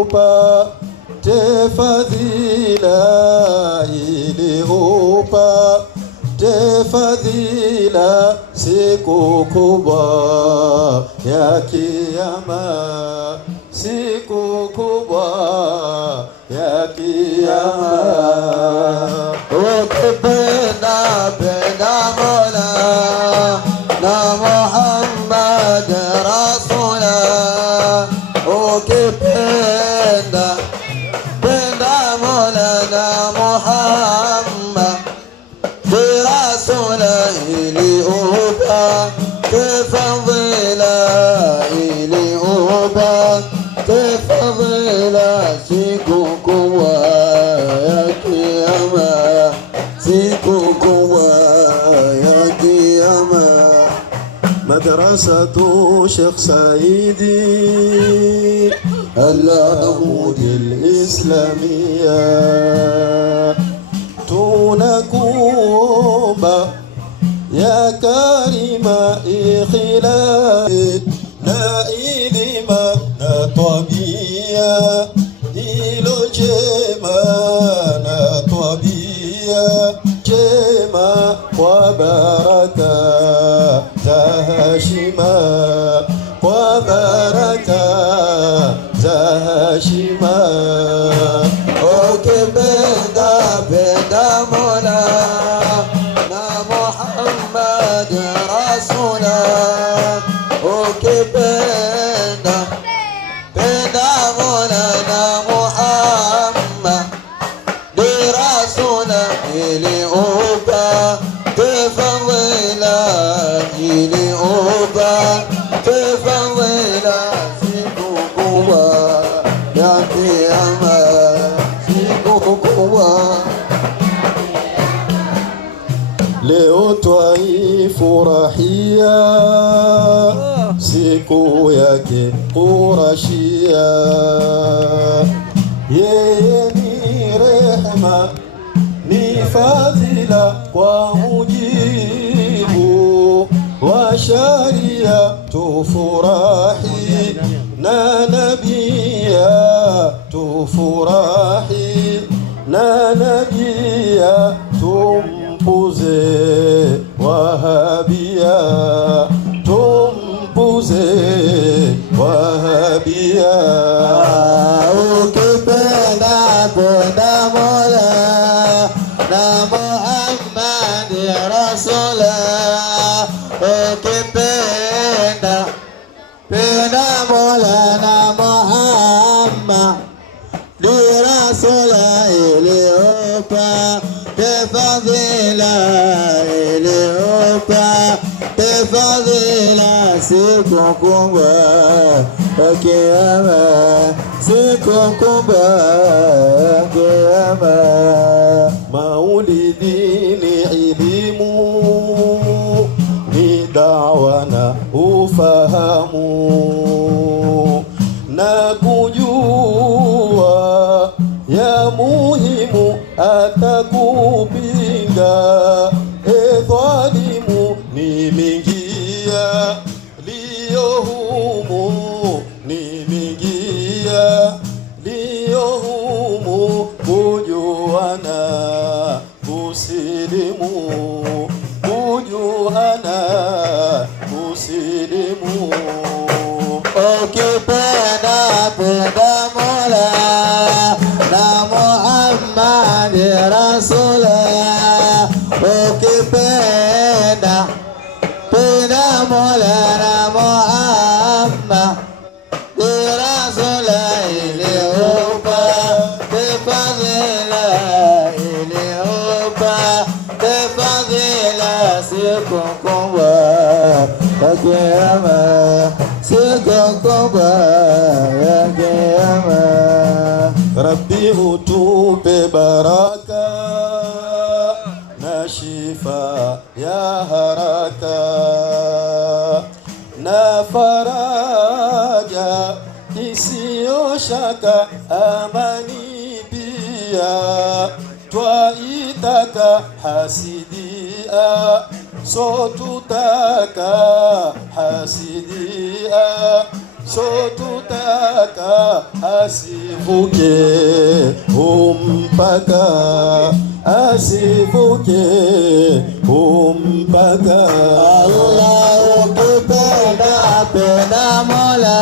upate fadhila, ili upate fadhila siku kubwa ya Kiyama, siku kubwa ya Kiyama. Ukipenda penda Mola na Muhammad Rasula, ukipenda penda Mola na Muhammad Rasula, ili upate fadhila, ili upate fadhila siku kubwa ya Kiyama, siku kubwa ya Kiyama. مدرسة شيخ سعيدي العهود الإسلامية tunakuomba ya karima ikhlasi na ilima na tabia ilo jema na tabia jema kwa baraka za heshima, kwa baraka za heshima. Ukipenda penda Mola na Muhammad Rasula, ukipenda penda Mola na Muhammad Rasula, ili upate fadhila, ili upate fadhila siku kubwa ya Kiyama, siku kubwa. Leo twaifurahia siku yake Qurashia, yeye ni rehema ni fadhila kwa mujibu wa sharia, tufurahi na nabia, tufurahi na nabia, tumpuze wahabia, tumpuze wahabia. Ukipenda penda Mola na Muhammad Rasula, ukipenda penda Mola na Muhammad Rasula, ili upate fadhila, ili upate fadhila siku kubwa ya Kiyama, siku kubwa ya Kiyama. Maulidi ni elimu, ni dawa na ufahamu na kujua ya muhimu, atakupinga dhalimu. Nimingia liyo humu, nimingia liyo humu, kujuana kusilimu, kujuana kusilimu. Ukipenda penda Mola na Muhammad Rasula, ukipenda penda Mola na Muhammad Rasula, ili upate fadhila, ili upate fadhila siku kubwa ya Kiyama, siku kubwa ya Kiyama. Rabbi utupe baraka na shifa ya haraka na faraja isiyo shaka, amani pia twaitaka, hasidia so tutaka, hasidia sotutaka asivuke umpaka, asivuke umpaka. Allah ukipenda penda Mola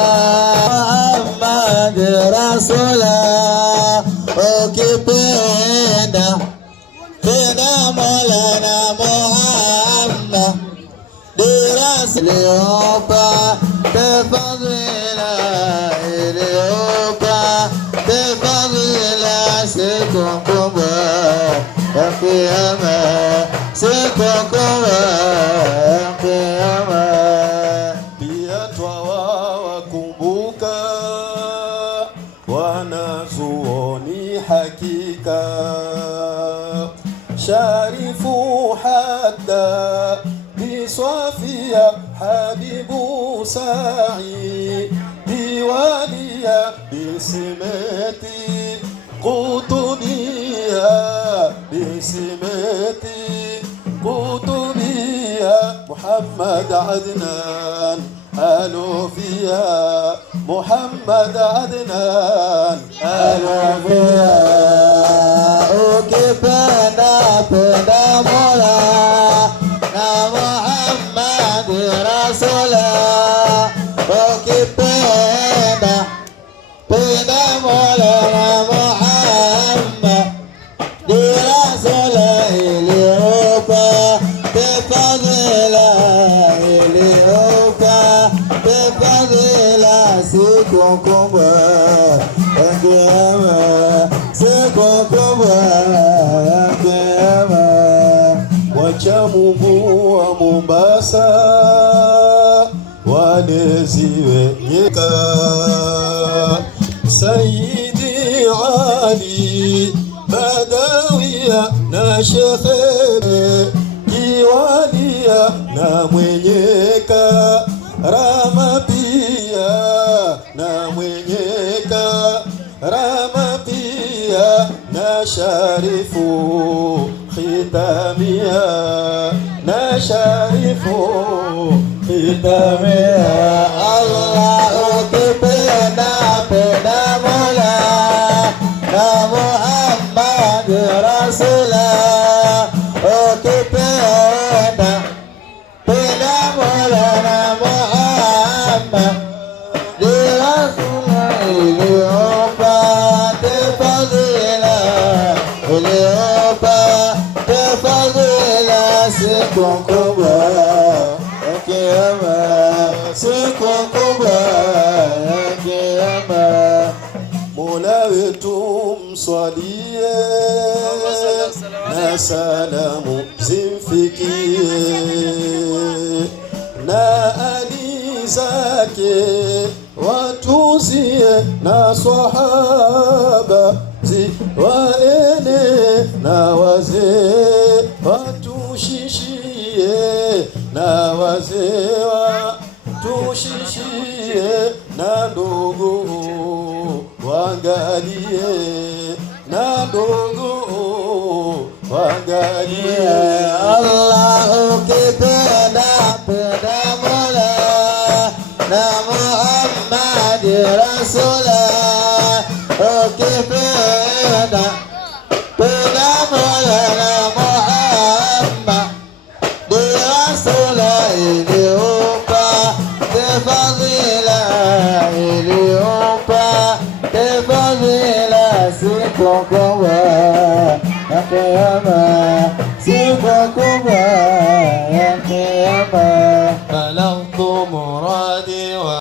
Muhammad Rasulullah, ukipenda penda Mola na Muhammad Rasulullah, tafadhila iliyopa tafadhila siku kubwa ya Kiyama, siku kubwa ya Kiyama. Pia twawakumbuka wanazuoni hakika, Sharifu hatta Biswafia Habibu Sa'i Diwalia Bisimeti Qutubia Bisimeti Qutubia Muhammad Adnan Alufia Muhammad Adnan Alufia. Ukipenda penda Mola na Muhammad Rasulullah, ukipenda penda Mola na Muhammad Rasulullah, iliyopa tafadhila iliyopa tafadhila siku kubwa ya Kiyama, siku kubwa ya Kiyama. Wacha Mungu wa Mombasa walezi wenyeka, Sayyidi Ali Badawia na Shekhe Kiwalia na Mwenyeka, Rama pia na Mwenyeka, Rama pia na Sharifu Khitamia, na Sharifu Khitamia. Allah ukipenda penda Mola na Muhammad Rasulullah, ukipenda penda Mola na Muhammad Rasulullah, iliyopa tafadhila iliyopa tafadhila siku kubwa ya Kiyama, siku kubwa ya Kiyama. Mola wetu mswalie na salamu zimfikie, na ali zake watuzie, na swahaba ziwaene, na wazee watushishie, na wazee watushishie, na ndugu wangalie, na ndugu wangalie. Allah ukipenda penda Mola na Muhammad Rasulullah, ukipenda penda Mola na Muhammad Rasulullah, iliyopa tafadhila iliyopa tafadhila siku kubwa ya Kiyama, siku kubwa ya Kiyama. Balagtu muradi wa